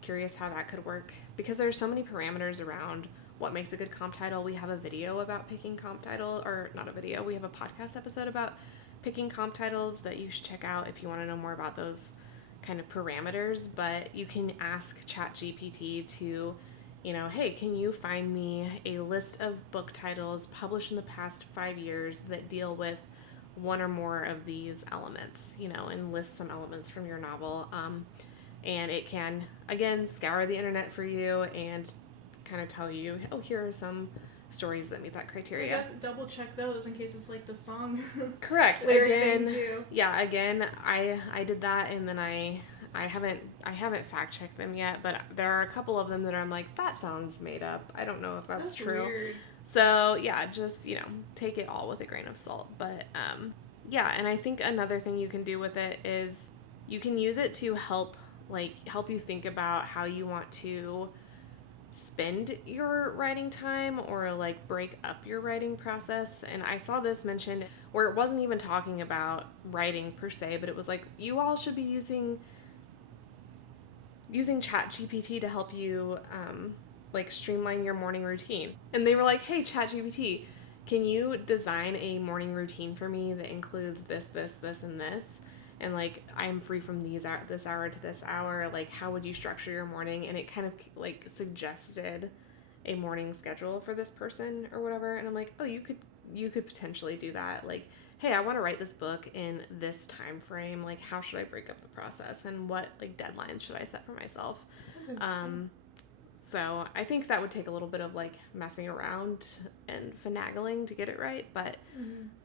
curious how that could work, because there are so many parameters around what makes a good comp title. We have a video about picking comp title, or not a video, we have a podcast episode about picking comp titles that you should check out if you want to know more about those kind of parameters. But you can ask ChatGPT to, hey, can you find me a list of book titles published in the past 5 years that deal with one or more of these elements, and list some elements from your novel. And it can, again, scour the internet for you and kind of tell you, oh, here are some stories that meet that criteria. I guess double check those in case it's like the song. Correct. Again, yeah. Again, I did that, and then I haven't fact checked them yet, but there are a couple of them that I'm like, that sounds made up. I don't know if that's true. Weird. So yeah, just take it all with a grain of salt. But yeah, and I think another thing you can do with it is you can use it to help you think about how you want to spend your writing time, or break up your writing process. And I saw this mentioned where it wasn't even talking about writing per se, but it was like, you all should be using ChatGPT to help you streamline your morning routine. And they were like, hey, ChatGPT, can you design a morning routine for me that includes this, this, this, and this? And I'm free from this hour to this hour. How would you structure your morning? And it kind of suggested a morning schedule for this person or whatever. And I'm like, oh, you could potentially do that. Hey, I want to write this book in this time frame. How should I break up the process? And what deadlines should I set for myself? That's interesting. So I think that would take a little bit of messing around and finagling to get it right, but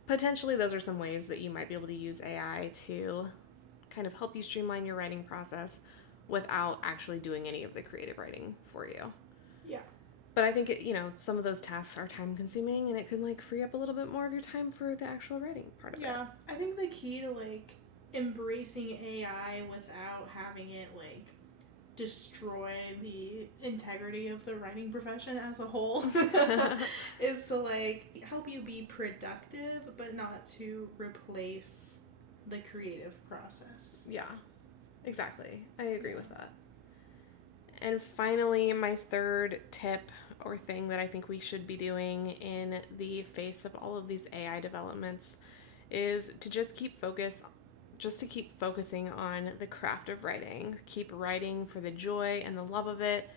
potentially those are some ways that you might be able to use AI to kind of help you streamline your writing process without actually doing any of the creative writing for you. Yeah. But I think some of those tasks are time consuming, and it could free up a little bit more of your time for the actual writing part of it. Yeah. I think the key to embracing AI without having it destroy the integrity of the writing profession as a whole is to help you be productive, but not to replace the creative process. Yeah, exactly. I agree with that. And finally, my third tip or thing that I think we should be doing in the face of all of these AI developments is to just keep focusing on the craft of writing. Keep writing for the joy and the love of it.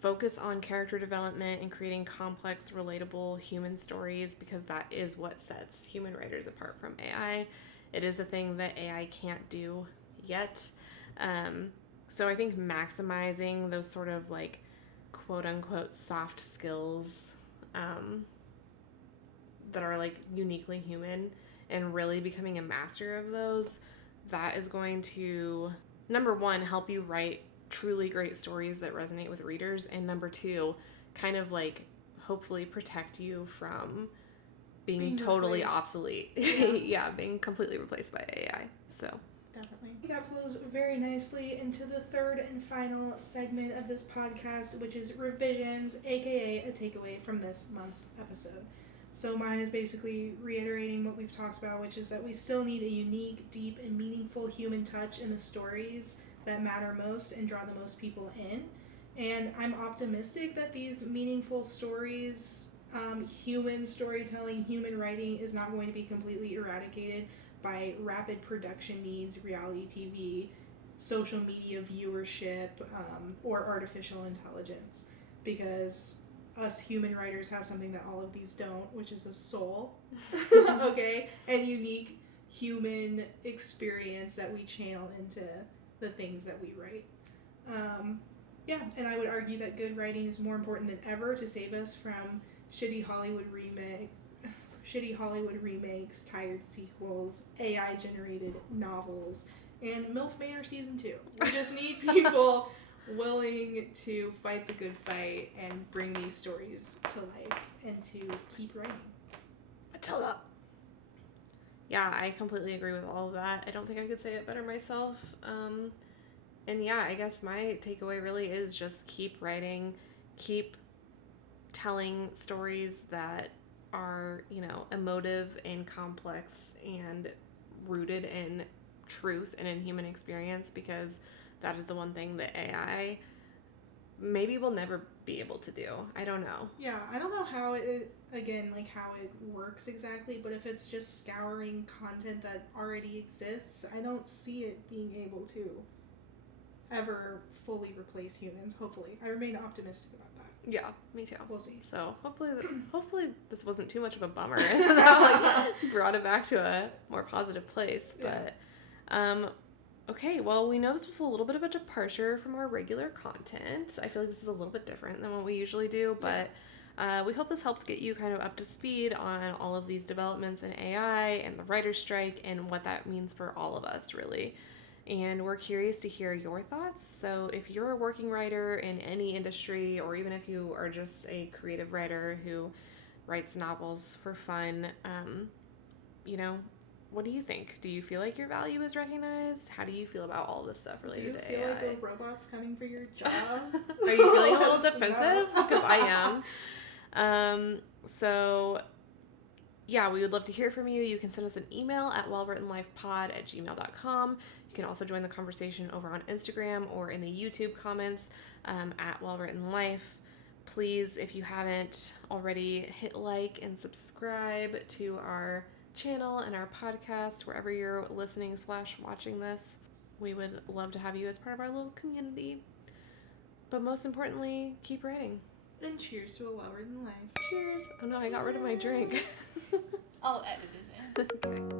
Focus on character development and creating complex, relatable human stories, because that is what sets human writers apart from AI. It is the thing that AI can't do yet. So I think maximizing those sort of quote unquote soft skills that are uniquely human, and really becoming a master of those, that is going to, number one, help you write truly great stories that resonate with readers, and number two, kind of hopefully protect you from being totally obsolete. Yeah, being completely replaced by AI. So definitely. That flows very nicely into the third and final segment of this podcast, which is revisions, aka a takeaway from this month's episode. So mine is basically reiterating what we've talked about, which is that we still need a unique, deep, and meaningful human touch in the stories that matter most and draw the most people in. And I'm optimistic that these meaningful stories, human storytelling, human writing is not going to be completely eradicated by rapid production needs, reality TV, social media viewership, or artificial intelligence. Because us human writers have something that all of these don't, which is a soul, okay, and unique human experience that we channel into the things that we write. Yeah, and I would argue that good writing is more important than ever to save us from shitty Hollywood remakes, tired sequels, AI-generated novels, and MILF Manor Season 2. We just need people willing to fight the good fight and bring these stories to life and to keep writing. Matilda! Yeah, I completely agree with all of that. I don't think I could say it better myself. And yeah, I guess my takeaway really is just keep writing, keep telling stories that are, emotive and complex and rooted in truth and in human experience, because that is the one thing that AI maybe will never be able to do. I don't know. Yeah, I don't know how it, again, like how it works exactly, but if it's just scouring content that already exists, I don't see it being able to ever fully replace humans, hopefully. I remain optimistic about that. Yeah, me too. We'll see. So hopefully this wasn't too much of a bummer and that brought it back to a more positive place. But okay, well, we know this was a little bit of a departure from our regular content. I feel like this is a little bit different than what we usually do, but we hope this helped get you kind of up to speed on all of these developments in AI and the writer's strike and what that means for all of us, really. And we're curious to hear your thoughts. So if you're a working writer in any industry, or even if you are just a creative writer who writes novels for fun, what do you think? Do you feel like your value is recognized? How do you feel about all this stuff related to AI? Do you feel like a robot's coming for your job? Are you feeling a little defensive? Because I am. We would love to hear from you. You can send us an email at wellwrittenlifepod@gmail.com. You can also join the conversation over on Instagram or in the YouTube comments at wellwrittenlife. Please, if you haven't already, hit like and subscribe to our channel and our podcast wherever you're listening / watching this. We would love to have you as part of our little community. But most importantly, keep writing. And cheers to a well-written life. Cheers. Oh no, I got rid of my drink. I'll edit it in. Okay.